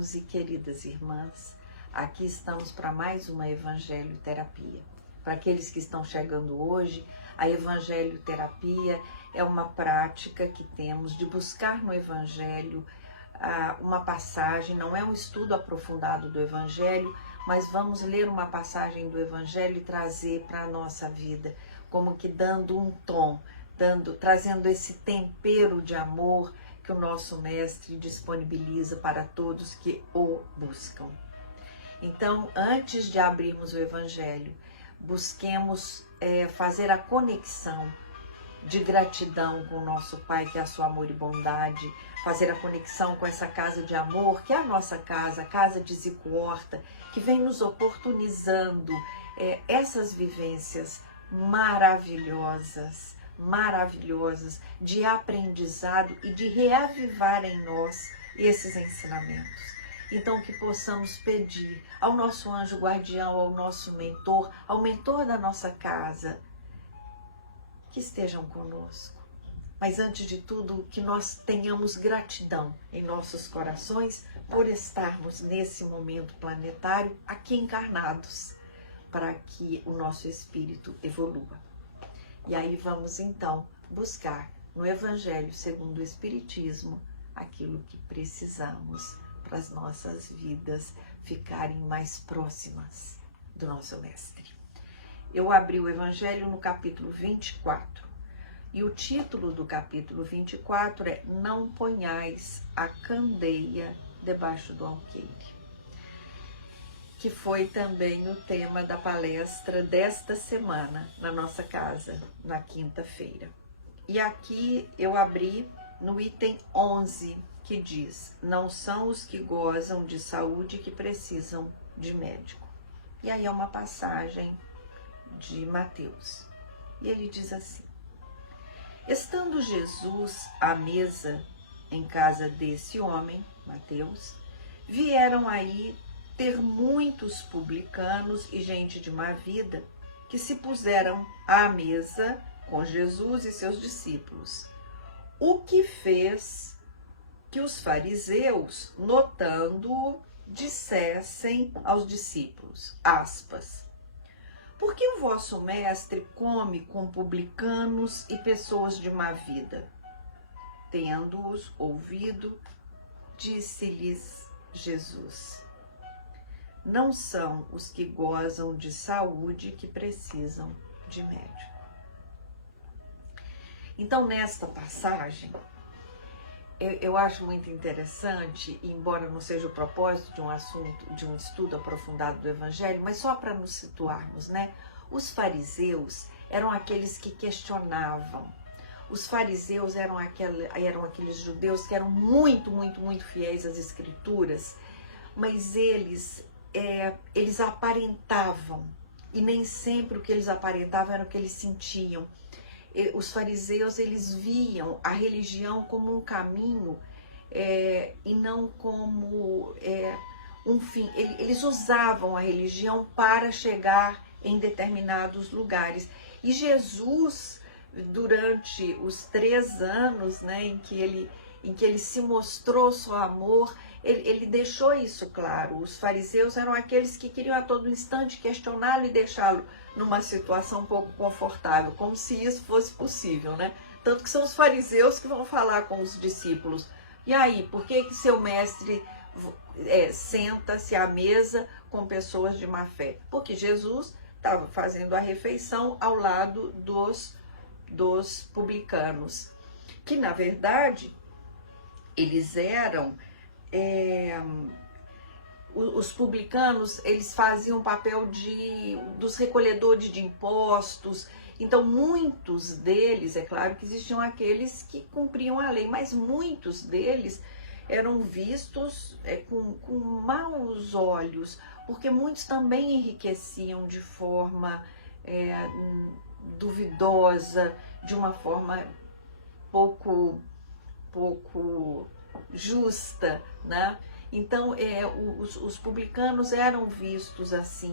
irmãos e queridas irmãs, aqui estamos para mais uma Evangelho Terapia. Para aqueles que estão chegando hoje, a Evangelho Terapia é uma prática que temos de buscar no Evangelho uma passagem, não é um estudo aprofundado do Evangelho, mas vamos ler uma passagem do Evangelho e trazer para a nossa vida, como que dando um tom, trazendo esse tempero de amor que o nosso Mestre disponibiliza para todos que o buscam. Então, antes de abrirmos o Evangelho, busquemos fazer a conexão de gratidão com o nosso Pai, que é a sua amor e bondade, fazer a conexão com essa casa de amor, que é a nossa casa, a casa de Zico Horta, que vem nos oportunizando essas vivências maravilhosas de aprendizado e de reavivar em nós esses ensinamentos. Então que possamos pedir ao nosso anjo guardião, ao nosso mentor, ao mentor da nossa casa, que estejam conosco. Mas antes de tudo, que nós tenhamos gratidão em nossos corações por estarmos nesse momento planetário aqui encarnados, para que o nosso espírito evolua. E aí vamos então buscar no Evangelho segundo o Espiritismo aquilo que precisamos para as nossas vidas ficarem mais próximas do nosso Mestre. Eu abri o Evangelho no capítulo 24 e o título do capítulo 24 é Não ponhais a candeia debaixo do alqueire, que foi também o tema da palestra desta semana na nossa casa, na quinta-feira. E aqui eu abri no item 11, que diz: não são os que gozam de saúde que precisam de médico. E aí é uma passagem de Mateus. E ele diz assim: estando Jesus à mesa em casa desse homem, Mateus, vieram aí ter muitos publicanos e gente de má vida que se puseram à mesa com Jesus e seus discípulos. O que fez que os fariseus, notando-o, dissessem aos discípulos, aspas, por que o vosso mestre come com publicanos e pessoas de má vida? Tendo-os ouvido, disse-lhes Jesus, não são os que gozam de saúde que precisam de médico. Então, nesta passagem, eu acho muito interessante, embora não seja o propósito de um assunto, de um estudo aprofundado do Evangelho, mas só para nos situarmos, né? Os fariseus eram aqueles que questionavam. Os fariseus eram aqueles judeus que eram muito fiéis às Escrituras, mas eles aparentavam, e nem sempre o que eles aparentavam era o que eles sentiam. Os fariseus, eles viam a religião como um caminho e não como um fim. Eles usavam a religião para chegar em determinados lugares. E Jesus, durante os 3 anos, né, em que ele se mostrou seu amor, ele deixou isso claro. Os fariseus eram aqueles que queriam a todo instante questioná-lo e deixá-lo numa situação um pouco confortável, como se isso fosse possível, né? Tanto que são os fariseus que vão falar com os discípulos. E aí, por que seu mestre senta-se à mesa com pessoas de má fé? Porque Jesus estava fazendo a refeição ao lado dos publicanos, que na verdade eles eram os publicanos, eles faziam o papel dos recolhedores de impostos. Então muitos deles, é claro que existiam aqueles que cumpriam a lei, mas muitos deles eram vistos com maus olhos, porque muitos também enriqueciam de forma duvidosa, de uma forma pouco justa, né? Então, os publicanos eram vistos assim.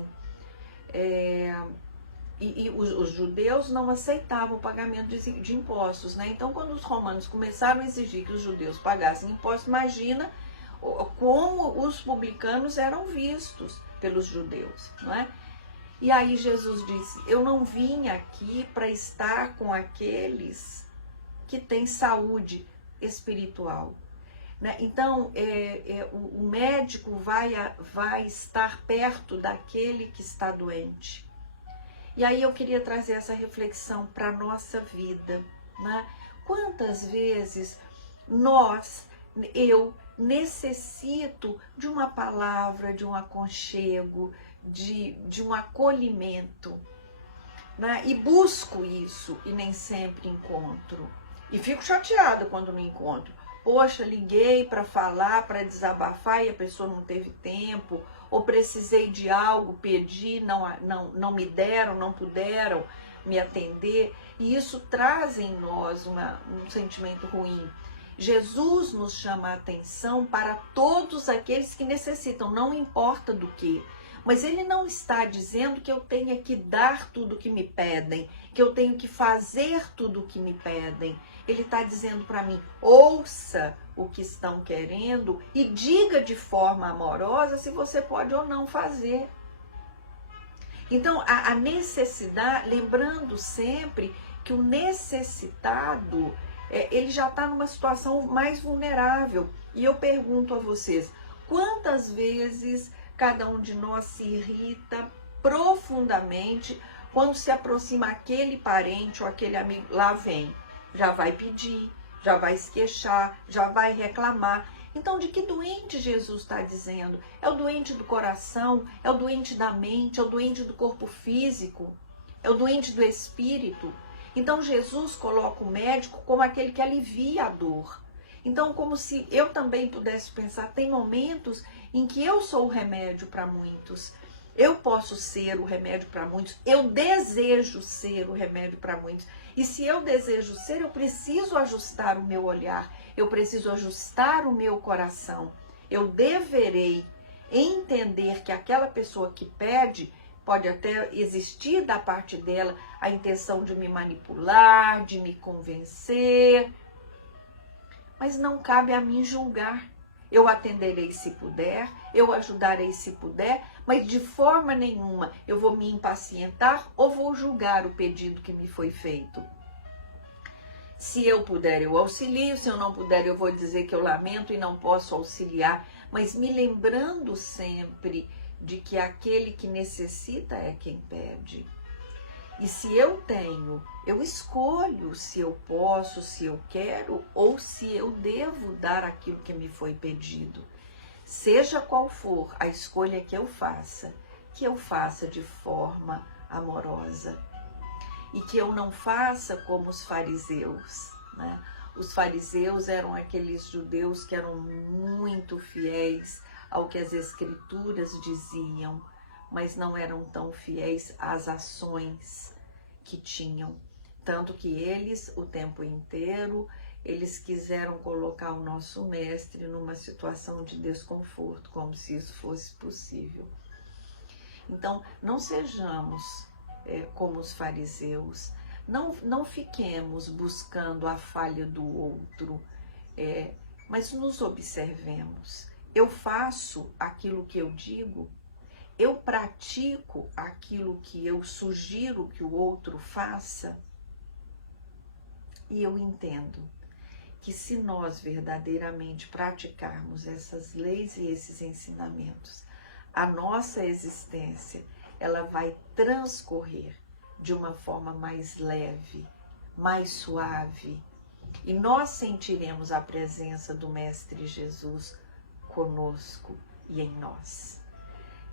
E os judeus não aceitavam o pagamento de impostos, né? Então, quando os romanos começaram a exigir que os judeus pagassem impostos, imagina como os publicanos eram vistos pelos judeus, não é? E aí Jesus disse: eu não vim aqui para estar com aqueles que têm saúde espiritual, né? Então, o médico vai estar perto daquele que está doente. E aí eu queria trazer essa reflexão para a nossa vida, né? Quantas vezes eu necessito de uma palavra, de um aconchego, de um acolhimento, né? E busco isso e nem sempre encontro. E fico chateada quando não encontro. Poxa, liguei para falar, para desabafar e a pessoa não teve tempo, ou precisei de algo, pedi, não me deram, não puderam me atender. E isso traz em nós um sentimento ruim. Jesus nos chama a atenção para todos aqueles que necessitam, não importa do que. Mas ele não está dizendo que eu tenha que dar tudo o que me pedem, que eu tenho que fazer tudo o que me pedem. Ele está dizendo para mim: ouça o que estão querendo e diga de forma amorosa se você pode ou não fazer. Então, a necessidade, lembrando sempre que o necessitado, ele já está numa situação mais vulnerável. E eu pergunto a vocês, quantas vezes cada um de nós se irrita profundamente quando se aproxima aquele parente ou aquele amigo, lá vem, já vai pedir, já vai se queixar, já vai reclamar. Então, de que doente Jesus está dizendo? É o doente do coração, é o doente da mente, é o doente do corpo físico, é o doente do espírito. Então, Jesus coloca o médico como aquele que alivia a dor. Então, como se eu também pudesse pensar, tem momentos em que eu sou o remédio para muitos. Eu posso ser o remédio para muitos, eu desejo ser o remédio para muitos. E se eu desejo ser, eu preciso ajustar o meu olhar, eu preciso ajustar o meu coração. Eu deverei entender que aquela pessoa que pede, pode até existir da parte dela a intenção de me manipular, de me convencer, mas não cabe a mim julgar. Eu atenderei se puder, eu ajudarei se puder, mas de forma nenhuma eu vou me impacientar ou vou julgar o pedido que me foi feito. Se eu puder, eu auxilio, se eu não puder, eu vou dizer que eu lamento e não posso auxiliar, mas me lembrando sempre de que aquele que necessita é quem pede. E se eu tenho, eu escolho se eu posso, se eu quero ou se eu devo dar aquilo que me foi pedido. Seja qual for a escolha que eu faça de forma amorosa. E que eu não faça como os fariseus, né? Os fariseus eram aqueles judeus que eram muito fiéis ao que as escrituras diziam, mas não eram tão fiéis às ações que tinham. Tanto que eles, o tempo inteiro, eles quiseram colocar o nosso mestre numa situação de desconforto, como se isso fosse possível. Então, não sejamos como os fariseus, não fiquemos buscando a falha do outro, mas nos observemos. Eu faço aquilo que eu digo, eu pratico aquilo que eu sugiro que o outro faça, e eu entendo que se nós verdadeiramente praticarmos essas leis e esses ensinamentos, a nossa existência, ela vai transcorrer de uma forma mais leve, mais suave, e nós sentiremos a presença do Mestre Jesus conosco e em nós.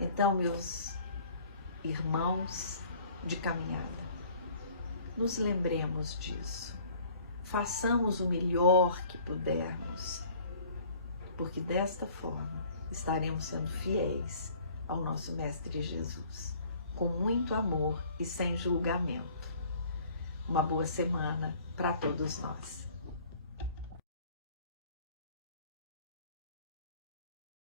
Então, meus irmãos de caminhada, nos lembremos disso. Façamos o melhor que pudermos, porque desta forma estaremos sendo fiéis ao nosso Mestre Jesus, com muito amor e sem julgamento. Uma boa semana para todos nós.